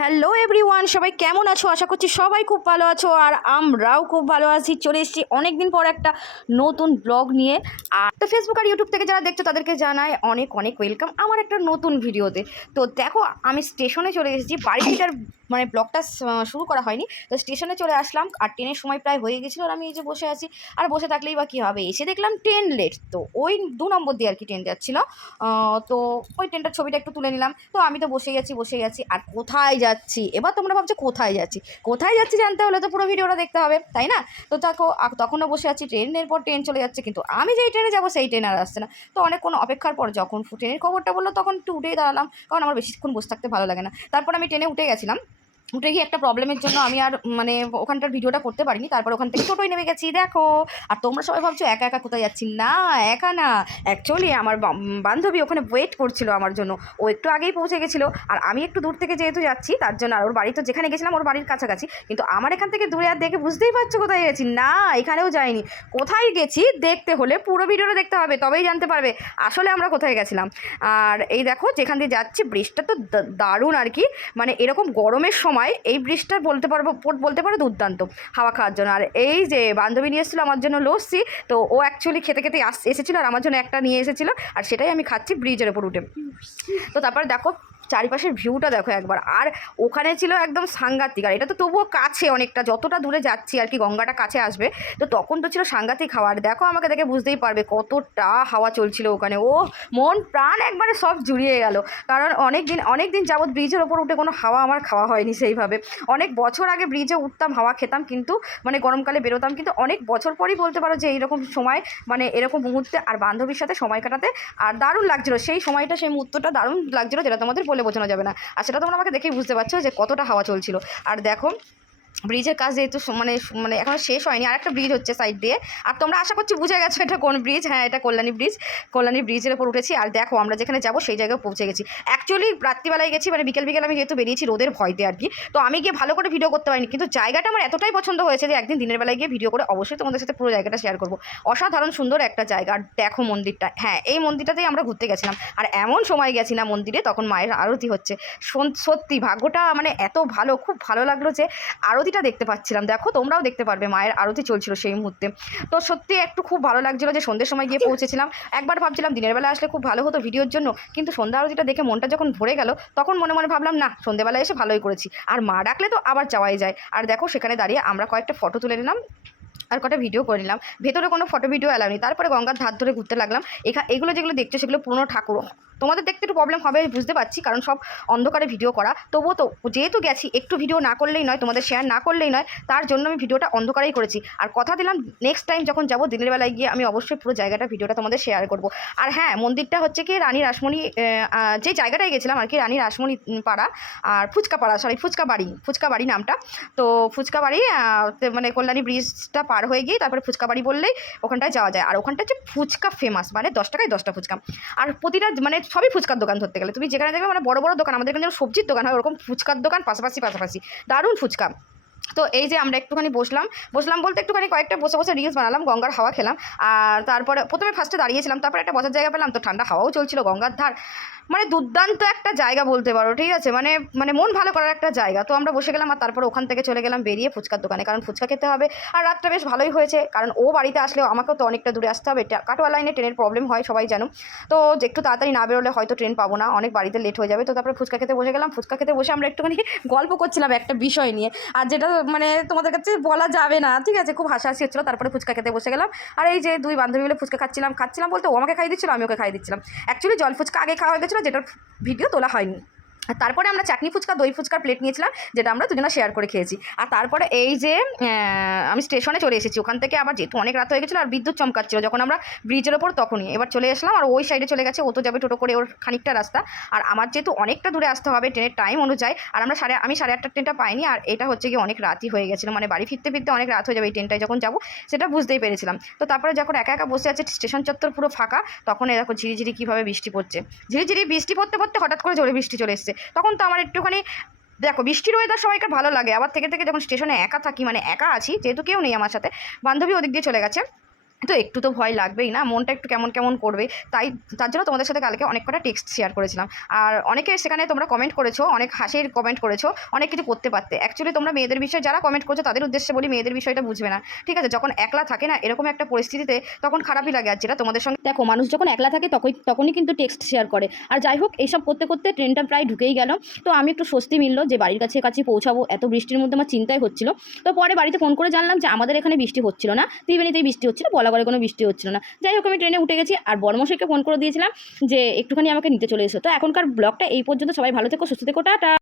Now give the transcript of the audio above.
Hello everyone সবাই কেমন আছো? আশা করছি সবাই খুব ভালো আছো আর আমরাও খুব ভালো আছি। চলে এসেছি অনেক দিন পর একটা নতুন ব্লগ নিয়ে। আর তো ফেসবুক আর ইউটিউব থেকে যারা দেখছ, তাদেরকে জানায় অনেক অনেক ওয়েলকাম আমার একটা নতুন ভিডিওতে। তো দেখো, আমি স্টেশনে চলে এসেছি। বাড়ি থেকে মানে ব্লগটা শুরু করা হয়নি। তো স্টেশনে চলে আসলাম আর ট্রেনের সময় প্রায় হয়ে গেছিল আর আমি এই যে বসে আছি। আর বসে থাকলেই বা কী হবে? এসে দেখলাম ট্রেন লেট তো ওই দু নম্বর দিয়ে আর কি ট্রেন যাচ্ছিল। তো ওই ট্রেনটার ছবিটা একটু তুলে নিলাম। তো আমি তো বসেই আছি বসেই আছি। আর কোথায় যাচ্ছি। এবার তোমরা ভাবছ, কোথায় যাচ্ছি? কোথায় যাচ্ছি জানতে হলে তো পুরো ভিডিওটা দেখতে হবে, তাই না? তো দেখো তখনও বসে আছি, ট্রেনের পর ট্রেন চলে যাচ্ছে, কিন্তু আমি যেই ট্রেনে যাব সেই ট্রেন আর আসছে না। তো অনেক কোনো অপেক্ষার পর যখন ট্রেনের খবরটা বলল, তখন একটু উঠেই দাঁড়ালাম, কারণ আমার বেশিক্ষণ বসে থাকতে ভালো লাগে না। তারপর আমি ট্রেনে উঠে গেছিলাম। উঠে গিয়ে একটা প্রবলেমের জন্য আমি আর মানে ওখানটার ভিডিওটা করতে পারিনি। তারপর ওখান থেকে টোটোয় নেমে গেছি, দেখো। আর তোমরা সবাই ভাবছ, একা একা কোথায় যাচ্ছি? না, একা না। অ্যাকচুয়ালি আমার বান্ধবী ওখানে ওয়েট করছিল আমার জন্য। ও একটু আগেই পৌঁছে গেছিল। আর আমি একটু দূর থেকে যেহেতু যাচ্ছি, তার জন্য আর ওর বাড়ি তো যেখানে গেছিলাম, ওর বাড়ির কাছাকাছি। কিন্তু আমার এখান থেকে দূরে আর দেখে বুঝতেই পারছ কোথায় গেছি? না, এখানেও যাইনি। কোথায় গেছি? দেখতে হলে পুরো ভিডিওটা দেখতে হবে, তবেই জানতে পারবে আসলে আমরা কোথায় গেছিলাম। আর এই দেখো, যেখান দিয়ে যাচ্ছি ব্রিজটা তো দারুণ আর কি। মানে এরকম গরমের সময় এই ব্রিজটা বলতে পারব বলতে পারো দুর্দান্ত হাওয়া খাওয়ার জন্য। আর এই যে বান্ধবী নিয়ে এসেছিল আমার জন্য লস্যি, তো ও অ্যাকচুয়ালি খেতে খেতে আস, এসেছিল আর আমার জন্য একটা নিয়ে এসেছিল, আর সেটাই আমি খাচ্ছি ব্রিজের ওপর উঠে। তো তারপর দেখো চারিপাশের ভিউটা দেখো একবার। আর ওখানে ছিল একদম সাংঘাতিক, আর এটা তো তবুও কাছে অনেকটা, যতটা দূরে যাচ্ছি আর কি, গঙ্গাটা কাছে আসবে, তো তখন তো ছিল সাংঘাতিক হাওয়া। আর দেখো আমাকে দেখে বুঝতেই পারবে কতটা হাওয়া চলছিল ওখানে। ও মন, প্রাণ একবারে সব জুড়িয়ে গেল। কারণ অনেক দিন অনেক দিন যাবৎ ব্রিজের ওপর উঠে কোনো হাওয়া আমার খাওয়া হয়নি সেইভাবে। অনেক বছর আগে ব্রিজে উঠতাম, হাওয়া খেতাম, কিন্তু মানে গরমকালে বেরোতাম, কিন্তু অনেক বছর পরই বলতে পারো যে এইরকম সময় মানে এরকম মুহূর্তে আর বান্ধবীর সাথে সময় কাটাতে আর দারুণ লাগছিল। সেই সময়টা, সেই মুহূর্তটা দারুণ লাগছিল যেটা তোমাদের বলে বোঝানো যাবে না। আর সেটা তোমরা আমাকে দেখেই বুঝতে পারছ যে কতটা হাওয়া চলছিল। আর দেখো ব্রিজের কাজ যেহেতু মানে মানে এখনও শেষ হয়নি আর একটা ব্রিজ হচ্ছে সাইড দিয়ে। আর তোমরা আশা করছি বুঝে গেছো এটা কোন ব্রিজ। হ্যাঁ এটা কল্যাণী ব্রিজ। কল্যাণী ব্রিজের উপর উঠেছি, আর দেখো আমরা যেখানে যাব সেই জায়গায় পৌঁছে গেছি। অ্যাকচুয়ালি রাত্রিবেলায় গেছি মানে বিকেল বিকেল আমি যেহেতু বেরিয়েছি রোদের ভয়তে আর কি, তো আমি গিয়ে ভালো করে ভিডিও করতে পারিনি। কিন্তু জায়গাটা আমার এতটাই পছন্দ হয়েছে যে একদিন দিনের বেলায় গিয়ে ভিডিও করে অবশ্যই তোমাদের সাথে পুরো জায়গাটা শেয়ার করব। অসাধারণ সুন্দর একটা জায়গা। আর দেখো মন্দিরটা। হ্যাঁ এই মন্দিরটাতেই আমরা ঘুরতে গেছিলাম। আর এমন সময় গেছি না মন্দিরে, তখন মায়ের আরতি হচ্ছে। সত্যি ভাগ্যটা মানে এত ভালো, খুব ভালো লাগল যে আরতিটা দেখতে পাচ্ছিলাম। দেখো, তোমরাও দেখতে পারবে মায়ের আরতি চলছিল সেই মুহূর্তে। তো সত্যি একটু খুব ভালো লাগছিল যে সন্ধ্যের সময় গিয়ে পৌঁছেছিলাম। একবার ভাবছিলাম দিনের বেলা আসলে খুব ভালো হতো ভিডিওর জন্য, কিন্তু সন্ধ্যা আরতিটা দেখে মনটা যখন ভরে গেল, তখন মনে মনে ভাবলাম, না সন্ধ্যেবেলা এসে ভালোই করেছি। আর মা ডাকলে তো আবার যাওয়াই যায়। আর দেখো, সেখানে দাঁড়িয়ে আমরা কয়েকটা ফটো তুলে নিলাম। আর কটা ভিডিও করে নিলাম। ভেতরে কোনো ফটো ভিডিও অ্যালাউ নেই। তারপরে গঙ্গার ধার ধরে ঘুরতে লাগলাম। এখা, এগুলো যেগুলো দেখছ সেগুলো পুরনো ঠাকুর। তোমাদের দেখতে একটু প্রবলেম হবে বুঝতে পারছি, কারণ সব অন্ধকারে ভিডিও করা। তবুও তো, যেহেতু গেছি, একটু ভিডিও না করলেই নয়, তোমাদের শেয়ার না করলেই নয়, তার জন্য আমি ভিডিওটা অন্ধকারেই করেছি। আর কথা দিলাম নেক্সট টাইম যখন যাব, দিনের বেলায় গিয়ে আমি অবশ্যই পুরো জায়গাটা ভিডিওটা তোমাদের শেয়ার করব। আর হ্যাঁ মন্দিরটা হচ্ছে কি, রানী রাসমণি যে জায়গাটায় গেছিলাম আর কি, রানী রাসমণি পাড়া, আর ফুচকা পাড়া সরি ফুচকা বাড়ি ফুচকা বাড়ি নামটা তো ফুচকা বাড়ি মানে কল্যাণী ব্রিজটা পার হয়ে গিয়ে তারপরে ফুচকা বাড়ি বললেই ওখানটায় যাওয়া যায়। আর ওখানটা হচ্ছে ফুচকা ফেমাস মানে দশ টাকায় দশটা ফুচকা। আর প্রতিটা মানে সবই ফুচকার দোকান ধরতে গেলে। তুমি যেখানে দেখবে মানে বড় বড় দোকান, আমাদের এখানে যেমন সবজির দোকান হয়, ওরকম ফুচকার দোকান পাশাপাশি পাশাপাশি। দারুণ ফুচকা। তো এই যে আমরা একটুখানি বসলাম বসলাম বলতে একটুখানি কয়েকটা বসে বসে রিলস বানালাম, গঙ্গার হাওয়া খেলাম। আর তারপরে প্রথমে ফার্স্টে দাঁড়িয়েছিলাম, তারপরে একটা বসার জায়গা পেলাম, তো ঠান্ডা হাওয়াও চলছিল, গঙ্গার ধার। মানে দুর্দান্ত একটা জায়গা বলতে পারো, ঠিক আছে? মানে মানে মন ভালো করার একটা জায়গা। তো আমরা বসে গেলাম আর তারপর ওখান থেকে চলে গেলাম বেরিয়ে ফুচকার দোকানে। কারণ ফুচকা খেতে হবে। আর রাতটা বেশ ভালোই হয়েছে। কারণ ও বাড়িতে আসলেও আমাকেও তো অনেকটা দূরে আসতে হবে। কাটোয়া লাইনে ট্রেনের প্রবলেম হয়, সবাই জানো। তো একটু তাড়াতাড়ি না বেরোলে হয়তো ট্রেন পাবো না। অনেক বাড়িতে লেট হয়ে যাবে। তো তারপরে ফুচকা খেতে বসে গেলাম। ফুচকা খেতে বসে আমরা একটুখানি গল্প করছিলাম একটা বিষয় নিয়ে। আর যেটা মানে তোমাদের কাছে বলা যাবে না, ঠিক আছে? খুব হাসাহাসি হচ্ছিল। তারপরে ফুচকা খেতে বসে গেলাম। আর এই যে দুই বান্ধবী মিলে ফুচকা খাচ্ছিলাম। খাচ্ছিলাম বলতে ও আমাকে খাই দিচ্ছিল আমি ওকে খাই দিচ্ছিলাম। অ্যাকচুয়ালি জল ফুচকা আগে খাওয়া হয়ে গেছিল। যেটার ভিডিও তোলা হয়নি। আর তারপরে আমরা চাটনি ফুচকা, দই ফুচকার প্লেট নিয়েছিলাম, যেটা আমরা দুজনে শেয়ার করে খেয়েছি। আর তারপরে এই যে আমি স্টেশনে চলে এসেছি। ওখান থেকে আবার যেহেতু অনেক রাত হয়ে গেছিল, আর বিদ্যুৎ চমকাচ্ছিল, যখন আমরা ব্রিজের ওপর তখনই। এবার চলে আসলাম, আর ওই সাইডে চলে গেছে, ও তো যাবে টোটো করে ওর খানিকটা রাস্তা। আর আমার যেহেতু অনেকটা দূরে আসতে হবে, ট্রেনের টাইম অনুযায়ী, আর আমরা সাড়ে, আমি সাড়ে আটটা ট্রেনটা পাইনি, আর এটা হচ্ছে গিয়ে অনেক রাতই হয়ে গেছিল। মানে বাড়ি ফিরতে ফিরতে অনেক রাত হয়ে যাবে এই ট্রেনটায় যখন যাব, সেটা বুঝতেই পেরেছিলাম। তো তারপরে যখন একা একা বসে আছে স্টেশন চত্বর পুরো ফাঁকা, তখন এরকম ঝিরিঝিরি কীভাবে বৃষ্টি পড়ছে। ঝিরিঝিরি বৃষ্টি পড়তে পড়তে হঠাৎ করে জোরে বৃষ্টি চলে এসছে। তখন তো আমার একটুখানি, দেখো বৃষ্টির ওয়েদার সবাইকার ভালো লাগে। আবার থেকে থেকে যখন স্টেশনে একা থাকি মানে একা আছি, যেহেতু কেউ নেই আমার সাথে, বান্ধবী ওদিক দিয়ে চলে গেছে। তো একটু তো ভয় লাগবেই না, মনটা একটু কেমন কেমন করবে, তাই, তার জন্য তোমাদের সাথে কালকে অনেক কটা টেক্সট শেয়ার করেছিলাম। আর অনেকে সেখানে তোমরা কমেন্ট করেছ, অনেক হাসির কমেন্ট করেছ, অনেক কিছু করতে পারতে। অ্যাকচুয়ালি তোমরা মেয়েদের বিষয়ে যারা কমেন্ট করছ, তাদের উদ্দেশ্যে বলি মেয়েদের বিষয়টা বুঝবে না। ঠিক আছে, যখন একলা থাকে না, এরকম একটা পরিস্থিতিতে তখন খারাপই লাগে আর যেটা তোমাদের সঙ্গে দেখো, মানুষ যখন একলা থাকে তখন তখনই কিন্তু টেক্সট শেয়ার করে। আর যাই হোক, এইসব করতে করতে ট্রেনটা প্রায় ঢুকেই গেল। তো আমি একটু স্বস্তি মিললো যে বাড়ির কাছে কাছে পৌঁছাবো, এত বৃষ্টির মধ্যে আমার চিন্তাই হচ্ছিল। তো পরে বাড়িতে ফোন করে জানলাম যে আমাদের এখানে বৃষ্টি হচ্ছিল না। ত্রিবেণীতেই বৃষ্টি হচ্ছিল বলাগড়ে কোনো বৃষ্টি হচ্ছিল না। যাই হোক, আমি ট্রেনে উঠে গেছি আর বর্মশাইকে ফোন করে দিয়েছিলাম যে, একটুখানি আমাকে নিতে চলে এসো। তো এখনকার ব্লগটা এই পর্যন্ত। সবাই ভালো থেকো, সুস্থ থেকো, টাটা!